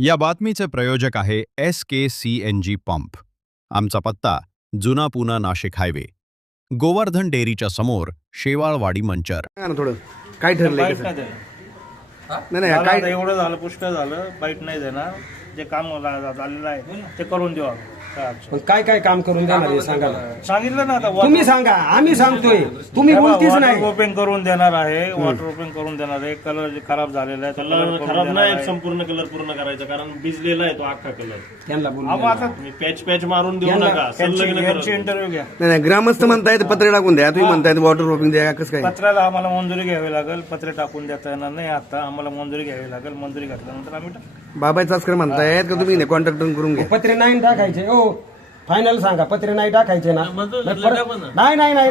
या बातमीचे प्रायोजक आहे SKCNG पंप. आमचा पत्ता जुना पुणा नाशिक हायवे, गोवर्धन डेअरीच्या समोर, शेवाळवाडी मंचर. सांगा ना थोडं काय ठरलंय बाईट कसं? नाही देणार. नाही नाही मला काय आता एवढं झालं, पुष्कळ झालं, बाईट नाही देणार. जे काम झालेलं आहे ते करून देऊ आम्ही. काय अडचण पण काय काय काम करून देणार आहे सांगा ना. नाही. सांगितलं ना आता तुम्ही सांगा, आम्ही सांगतोय, तुम्ही बोलतीच वॉटर नाही. प्रूफिंग करून देणार आहे. वॉटर प्रूफिंग करून देणार आहे. कलर जे खराब झालेला आहे तो कलर करून खराब देणार नाही, आहे. संपूर्ण कलर पूर्ण करायचा, कारण भिजलेला आहे तो अख्खा कलर. त्यांना अहो, बोलू आता तुम्ही पॅच पॅच मारून देऊ यांना- नका, संलग्न यांची करा. इंटरव्ह्यू घ्या. नाही नाही ग्रामस्थ म्हणतायत पत्र टाकून द्या, तुम्ही म्हणतायत वॉटर प्रूफिंग द्या, कसं काय? पत्राला आम्हाला मंजुरी घ्यावी लागेल. पत्रे टाकून देता येणार नाही आता. आम्हाला मंजुरी घ्यावी लागेल. मंजुरी घातल्यानंतर आम्ही बाबाई चासकर म्हणतायत का तुम्ही कॉन्ट्रॅक्ट करून घ्या? पत्रे नाही टाकायचे. हो फायनल सांगा, पत्रे नाही टाकायचे ना. नाही नाही नाही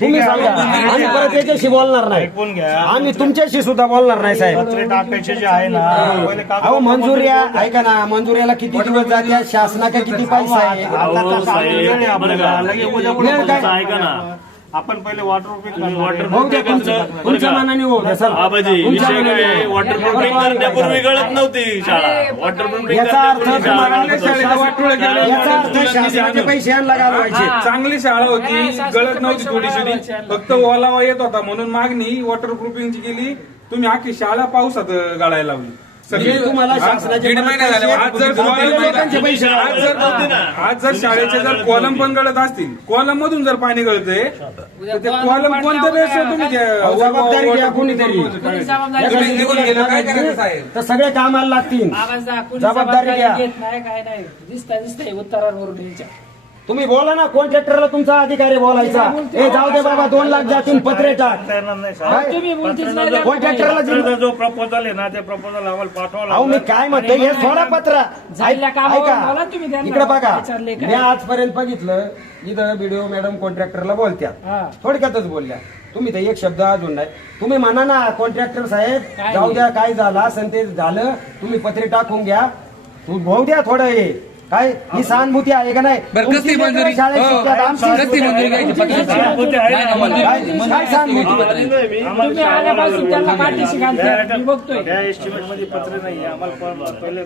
तुम्ही सांगा, आम्ही परत याच्याशी बोलणार नाही. ऐकून घ्या. आम्ही तुमच्याशी सुद्धा बोलणार नाही साहेब. पत्रे टाकायचे जे आहे ना पहिले अहो मंजुऱ्या ऐका ना, मंजुऱ्याला किती दिवस जात्या, शासनाचा किती पैसा आहे. अहो, साहेब, बरं का? वेळ काय? तुमचं ऐका ना, आपण पहिले वॉटर प्रूफिंग वॉटर होऊ द्या तुमच्या मनाने होऊ द्या सर. आबाजी तुमच्या विषय मनाने काय, होऊ द्या. वॉटर प्रूफिंग करण्यापूर्वी गळत नव्हती शाळा. वॉटर प्रूफिंग याचा अर्थ करण्यापूर्वी तुम्हाला शाळा याचा अर्थ शासनाचे पैसे यांना घालवायचे. चांगली शाळा होती, गळत नव्हती थोडीशी, फक्त ओलावा येत होता म्हणून मागणी वॉटर प्रूफिंगची केली. तुम्ही आखी शाळा पावसात गाळायला लावली. म्हणजे तुम्हाला शासनाचे दीड महिना झाले. आज जर लोकांचे पैसे आज जर शाळेचे जर कॉलम पण गळत असतील, कॉलम मधून जर पाणी गळतंय तर ते कॉलम कोणत्या वेळेस तुम्ही जबाबदारी घ्या कोणीतरी. तुम्ही निघून गेलं, काय करायचं साहेब? तर सगळे कामाला लागतील. जबाबदारी घ्या. नाही काय नाही दिसतंय उत्तरावरून यायच्या. तुम्ही बोला ना, कॉन्ट्रॅक्टरला तुमचा अधिकारी बोलायचा. ए जाऊ दे बाबा, 2 लाख जातील, पत्रे टाक. येणार नाही काय? साहेब. तुम्ही बोलतीच पत्राचा नाही. कॉन्ट्रॅक्टरला पत्राचा जो प्रपोजल आहे ना ते प्रपोजल आम्हाला पाठवावं अहो मी लागेल. काय म्हणतो, हे सोडा पत्र. जायला कामावर बोला ऐका तुम्ही त्यांना. इकडे बघा, विचारले काय? मी आजपर्यंत बघितलं इथं बीडीओ मॅडम कॉन्ट्रॅक्टरला बोलत्या, हा. थोडक्यातच बोलल्या. तुम्ही तर एक शब्द अजून नाही. तुम्ही म्हणा ना कॉन्ट्रॅक्टर साहेब, काय? जाऊ द्या, काय झालं असेल ते झालं, तुम्ही पत्रे टाकून घ्या, तू भाऊ द्या थोडं. हे काय ही सहानुभूती आहे का नाही? तुमची लेकरं शाळेत शिकतात, आमची सहानुभूती आहे ना आम्हाला. काय सहानुभूती? तुम्ही आल्यापासून त्यांना पाठीशी घालते. मी बघतोय. त्या एस्टिमेट मध्ये पत्र नाही आम्हाला पहिले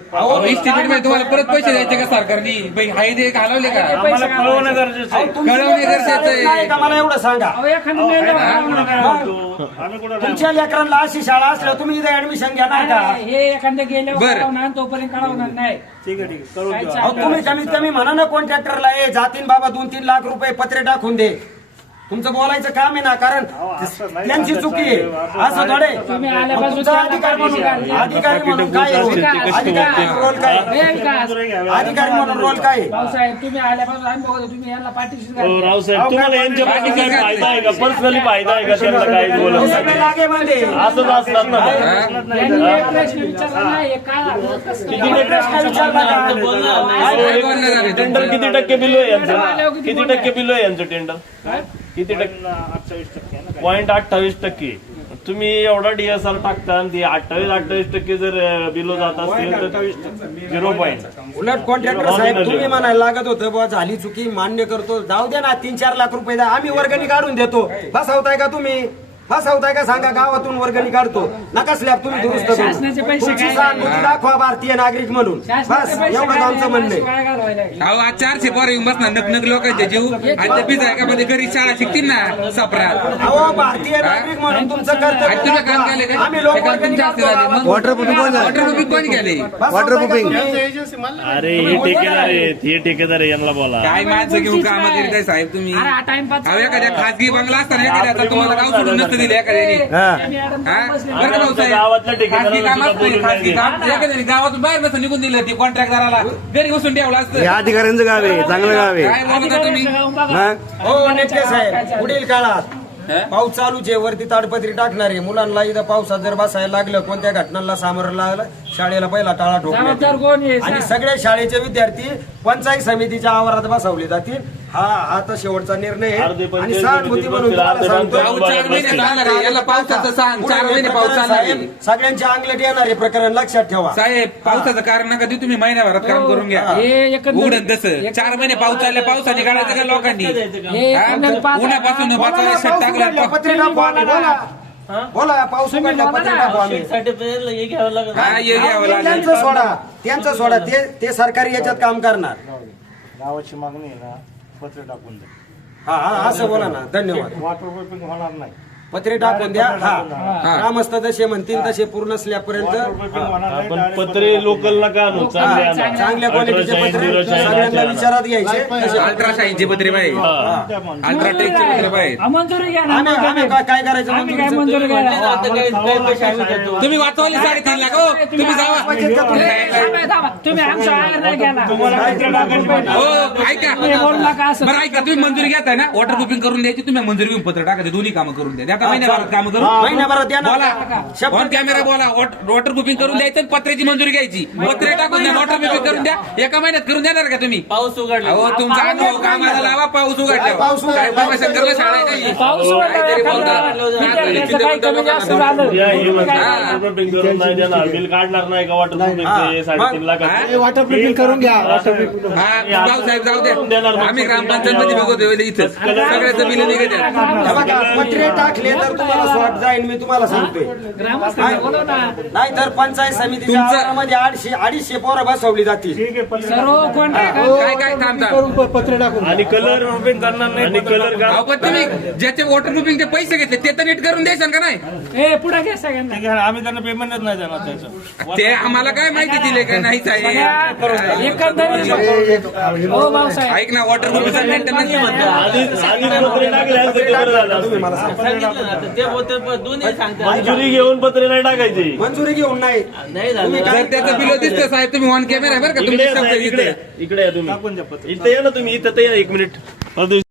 इस्टिमेट मध्ये तुम्हाला परत पैसे द्यायचे का सरकारने? हाय ते घालवले का? आम्हाला कळवणं गरजेचं आहे. तुमची कळवणे लेकरं गरजेचं शाळेत नाही का? मला एवढं सांगा. अहो, एखादं मेलं आम्ही काय बघा. म्हणतो? आम्ही कुठं नाही तुमच्या लेकरांना अशी शाळा असल्या तुम्ही इथे ऍडमिशन घेणार का? हे एखादं गेल्यावर कळवणार, तोपर्यंत कळवणार नाही. ठीक आहे ठीक आहे कळवून काय देऊ. अहो तुम्ही कमीत कमी म्हणा ना कॉन्ट्रॅक्टरला, ए जातीन बाबा 2-3 लाख रुपये पत्रे टाकून दे. तुमचं बोलायचं काम आहे ना, कारण असं नाही त्यांची सांगत चुकी आहे. साहेब. असं थोडे तुम्ही आल्यापासून तुमचा अधिकार म्हणून अधिकारी म्हणून काय रोल? अधिकारी रोल काय? अधिकारी म्हणून रोल काय? भाऊसाहेब तुम्ही आल्यापासून आम्ही बघतो तुम्ही यांना पाठीशी हो, घालते. रावसाहेब, तुम्हाला यांच्या पाठी काय फायदा आहे का? पर्सनली फायदा आहे का त्यांना? काय बोलत सगळे नाही. लागे मध्ये असंच असतात ना. यांनी एक प्रश्न विचारला नाही, हे काय झालं? कसं काय? तुम्ही प्रश्न विचारला का? टेंडर किती टक्के बिल आहे यांचं? किती टक्के बिल आहे यांचं टेंडर? किती टक्के? 28% 0.28%. तुम्ही एवढा डीएसआर टाकता आणि ते 28% जर बिलो जात असतील तर 0. उलट कॉन्ट्रॅक्टर साहेब तुम्ही म्हणायला लागत होतं बुवा झाली चुकी, मान्य करतो, जाऊ द्या ना, 3-4 लाख रुपये द्या, आम्ही वर्गणी काढून देतो. फसवताय का तुम्ही? फसवताय का सांगा? गावातून वर्गणी काढतो, नका स्लॅब तुम्ही दुरुस्त करू. शासनाचे पैसे तुमची काय? सहानुभूती दाखवा भारतीय नागरिक म्हणून. बस शासनाचे पैसे एवढंच काय आमचं म्हणणं आहे. काय घालवायला आहे? अहो आज 400 पोरं येऊन बसणार नक लोकांचे जीव, आणि ते बिजायकामध्ये घरी शाळा शिकतील ना सापरात. अहो भारतीय नागरिक म्हणून तुमचं कर्तव्य आणि तुम्ही काम केले दाखवा. का? आम्ही लोक ते काम वर्गणी तुमच्या हाती झाले. काढतो. मग वॉटर प्रूफिंग कोण झालं? वॉटर प्रूफिंग कोण केले? वॉटर प्रूफिंग अरे हे ठेकेदार आहेत, हे ठेकेदार आहे, यांना बोला. काय माणसं घेऊन काम करीताय साहेब तुम्ही? अरे हा टाइमपास अहो एखाद्या खासगी बंगला असताना एखाद्याचा तुम्हाला गाव सोडून नसतं दिले एखाद्याने. हा. बरं का भाऊसाहेब? गावातल्या खासगी ठेकेदाराला काम सुद्धा असतं, बोलून खासगी नाही काम एखाद्याने गावातून बाहेर नसतं निघून दिलं, ती कॉन्ट्रॅक्टदाराला घरी बसून ठेवलं हे असतं. अधिकाऱ्यांचं गाव आहे, चांगलं गाव आहे. काय बोलता तुम्ही? मग हो नेते साहेब, पुढील काळात पाऊस चालूचे वरती ताडपत्री टाकणारे मुलांना इथं पावसात जर बसायला लागलं, कोणत्या घटनांना सामोरं लागलं, शाळेला पहिला टाळा जबाबदार ठोकण्यात कोण आहे? आणि सगळे शाळेचे विद्यार्थी पंचायत समितीच्या आवारात बसवले जातील. हा आता शेवटचा निर्णय आहे. अर्धे पंचायत आणि सहानुभूती समितीत म्हणून तुम्हाला अर्धे सांगतो, पाऊस 4 महिने चालणार आहे, याला पावसाचं सांग, 4 महिने पाऊस चालणार आहे. साहेब, सगळ्यांच्या अंगलट येणार हे प्रकरण लक्षात ठेवा. साहेब पावसाचं कारण नका देऊ, तुम्ही महिन्याभरात काम करून घ्या. हे एकंदर- उडन तसं 4 महिने पाऊस चालले, पावसाने काढायचं का लोकांनी? हे हा? एकंदर पाच- उन्हापासून बोला वाचायला ना, शेत पाऊस टाकलं. उघडला, पत्रे टाकू आम्ही, बोला. बोला पाऊस उघडला पत्रे टाकू आम्ही हे घ्यावं लागेल. त्यांचं सोडा ते सरकारी याच्यात काम करणार. गावाची मागणी आहे ना पत्रे टाकून द्या. हा असं बोला ना. धन्यवाद. वॉटरप्रूफिंग होणार नाही. पत्रे टाकून द्या. हा ग्रामस्थ जसे म्हणतील तसे पूर्ण स्लॅबपर्यंत वॉटरप्रूफिंग होणार नाही. पण direct पत्रे लोकल नका आणू, चांगले आणा. चांगल्या क्वालिटीचे पत्रे सगळ्यांना विचारात घ्यायचे. अल्ट्राशाईनचे पत्रे पाहिजे, अल्ट्राटेकचे पत्रे पाहिजे. मंजुरी घ्या ना. आम्ही काय करायचं आम्ही काय मंजुरीचं? मंजुरी घ्यायला तुम्ही वाचवले 3.5 लाख हो, तुम्ही जावा. तुम्ही आमचा आयर नाही घ्यायला. हो ऐका, तुम्ही बोलू नका असं. बरं ऐका, तुम्ही मंजुरी घेताय ना, वॉटर प्रूफिंग करून द्यायची, तुम्ही मंजुरी घेऊन पत्र टाकायचे, दोन्ही कामं करून द्या. आता महिन्याभरात कामं करू, महिन्याभरात द्या ना. बोला शब्द ऑन कॅमेरा बोला. वॉटर प्रूफिंग करून द्यायचं, पत्र्याची मंजुरी घ्यायची, पत्रे टाकून द्या, वॉटर प्रूफिंग करून द्या. एका महिन्यात करून देणार का तुम्ही? पाऊस उघडला. हो तुमचा अनुभव कामाला लावा. पाऊस उघडला, पाऊस उघडला. काय बाबा शंकरला शाळा आहे काही? पाऊस काहीतरी बोलता. त्याचं काही कमी जास्त झालं. या, हे म्हणतात वॉटरप्रूफिंग करून नाही देणार, बिल काढणार नाही का वॉटरप्रूफिंगचे 3.5 लाखाचे? वॉटरप्रूफिंग करून घ्या. हा भाऊसाहेब जाऊ दे, आम्ही ग्रामपंचायत मध्ये बघतो इथं सगळ्याचं बिल निघत आहे. हे बघा, पत्रे टाकले तर तुम्हाला शॉर्ट जाईल. मी तुम्हाला सांगतोय. नाही तर पंचायत समितीच्या तुमचं- आवारामध्ये 250 पोरं बसवली जातील. सर्व कॉन्ट्रॅक्ट काय थांबता आणि कलर करणार नाही. आणि कलर अहो, पण तुम्ही ज्याचे वॉटर प्रूफिंगचे पैसे घेतले ते तर नीट करून द्यायचं का नाही? ए पुढे घ्या सगळ्यांना. ठीक आहे, आम्ही त्यांना पेमेंटच नाही देणार त्याचं. ते आम्हाला काय माहिती दिले का नाही साहेब? एकंदरीत हो भाऊसाहेब ऐक ना, वॉटर प्रूफिंगचा मेंटेनन्स आधी पत्रे टाकले असते तर बरं झालं असतं. मंजुरी घेऊन पत्रे नाही टाकायचे. मंजुरी घेऊन नाही. तुम्ही जर काय त्याचं बिल दिसतं साहेब, तुम्ही ऑन कॅमेरा बरं का इकडे तुम्ही या, शब्द इकडे इथे. या, इकडे या तुम्ही. इथे या ना तुम्ही, इथं या 1 मिनिट.